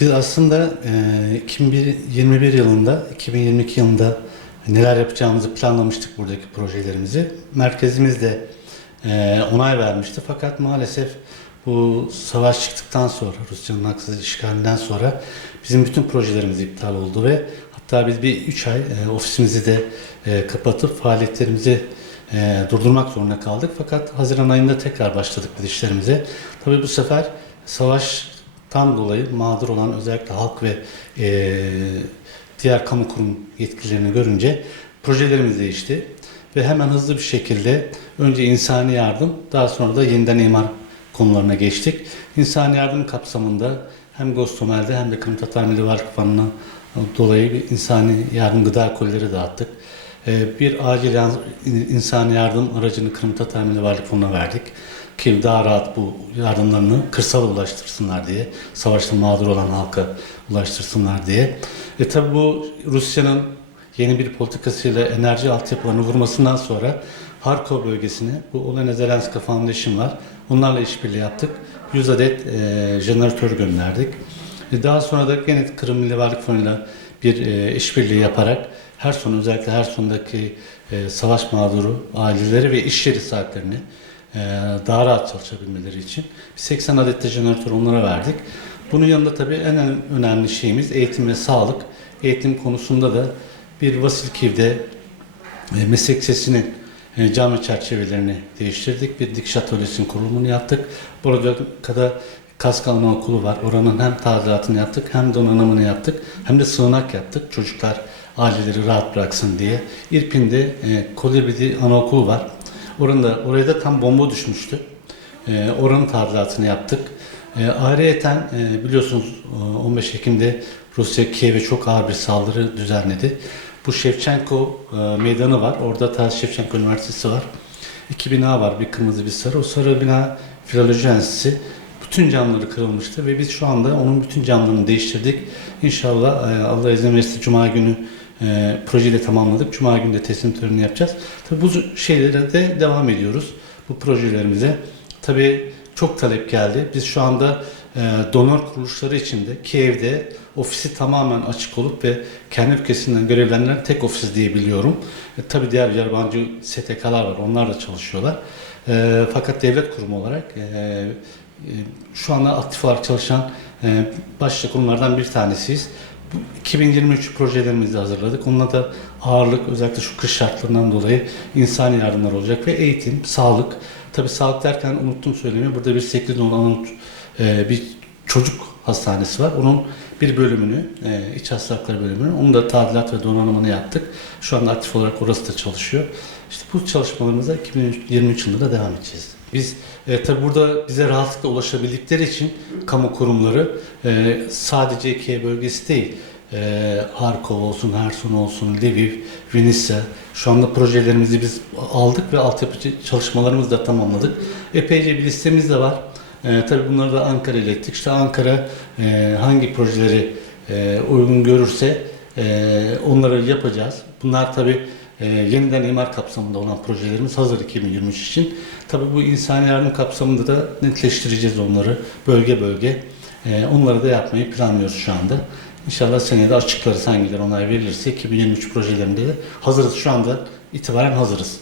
Biz aslında e, 2021 yılında, 2022 yılında neler yapacağımızı planlamıştık buradaki projelerimizi. Merkezimiz de e, onay vermişti fakat maalesef bu savaş çıktıktan sonra, Rusya'nın haksız işgalinden sonra bizim bütün projelerimiz iptal oldu ve hatta biz bir 3 ay e, ofisimizi de e, kapatıp faaliyetlerimizi e, durdurmak zorunda kaldık. Fakat Haziran ayında tekrar başladık biz işlerimize. Tabii bu sefer savaştan dolayı mağdur olan özellikle halk ve e, diğer kamu kurum yetkililerini görünce projelerimiz değişti. Ve hemen hızlı bir şekilde önce insani yardım, daha sonra da yeniden imar konularına geçtik. İnsani yardım kapsamında hem Gostomel'de hem de Kırım Tatar Milli Varlık Fonu'na dolayı bir insani yardım gıda kolileri dağıttık. Ee, Bir acil insani yardım aracını Kırım Tatar Milli Varlık Fonu'na verdik. Ki daha rahat bu yardımlarını kırsala ulaştırsınlar diye, savaşta mağdur olan halka ulaştırsınlar diye. E tabi bu Rusya'nın yeni bir politikasıyla enerji altyapılarını vurmasından sonra Harkov bölgesine bu Olena Zelenska Foundation var. Onlarla işbirliği yaptık. 100 adet e, jeneratör gönderdik. E, daha sonra da gene Kırım Milli Varlık Fonu'yla bir e, işbirliği yaparak her son özellikle her sondaki e, savaş mağduru aileleri ve iş yeri sahiplerini daha rahat çalışabilmeleri için 80 adet de jeneratör onlara verdik. Bunun yanında tabii en önemli şeyimiz eğitim ve sağlık. Eğitim konusunda da bir Vasilkiv'de e, meslek sesinin e, cami çerçevelerini değiştirdik. Bir dikiş atölyesinin kurulumunu yaptık. Burada kadar Kaskalma Okulu var. Oranın hem tadilatını yaptık hem donanımını yaptık hem de sığınak yaptık. Çocuklar aileleri rahat bıraksın diye. İrpin'de e, Kolibidi Anaokulu var. Orada, oraya da tam bomba düşmüştü. E, oranın tadilatını yaptık. E, ayrıyeten e, biliyorsunuz e, 15 Ekim'de Rusya Kiev'e çok ağır bir saldırı düzenledi. Bu Şevçenko e, meydanı var. Orada Taras Şevçenko Üniversitesi var. İki bina var. Bir kırmızı bir sarı. O sarı bina Filoloji Enstitüsü. Bütün camları kırılmıştı ve biz şu anda onun bütün camlarını değiştirdik. İnşallah e, Allah izin verirse Cuma günü e, projeyi de tamamladık. Cuma günü de teslim törenini yapacağız. Tabii bu şeylere de devam ediyoruz. Bu projelerimize. Tabii çok talep geldi. Biz şu anda e, donör kuruluşları içinde Kiev'de ofisi tamamen açık olup ve kendi ülkesinden görevlenen tek ofis diye biliyorum. E, tabii diğer yabancı STK'lar var. Onlar da çalışıyorlar. E, fakat devlet kurumu olarak e, e, şu anda aktif olarak çalışan e, başlıca kurumlardan bir tanesiyiz. Bu 2023 projelerimizi hazırladık. Onunla da ağırlık özellikle şu kış şartlarından dolayı insani yardımlar olacak ve eğitim, sağlık. Tabii sağlık derken unuttum söylemeyi. Burada bir 8 olan e, bir çocuk hastanesi var. Onun bir bölümünü, e, iç hastalıkları bölümünü, onun da tadilat ve donanımını yaptık. Şu anda aktif olarak orası da çalışıyor. İşte bu çalışmalarımıza 2023 yılında da devam edeceğiz. Biz e, tabi burada bize rahatlıkla ulaşabildikleri için kamu kurumları e, sadece Kiev bölgesi değil, e, Harkov olsun, Herson olsun, Lviv, Vinnytsia şu anda projelerimizi biz aldık ve altyapı çalışmalarımızı da tamamladık. Epeyce bir listemiz de var. E, tabii bunları da Ankara ile ettik. İşte Ankara e, hangi projeleri e, uygun görürse e, onları yapacağız. Bunlar tabii e, yeniden imar kapsamında olan projelerimiz hazır 2023 için. Tabii bu insani yardım kapsamında da netleştireceğiz onları bölge bölge. E, onları da yapmayı planlıyoruz şu anda. İnşallah senede açıklarız hangileri onay verilirse 2023 projelerinde de hazırız. Şu anda itibaren hazırız.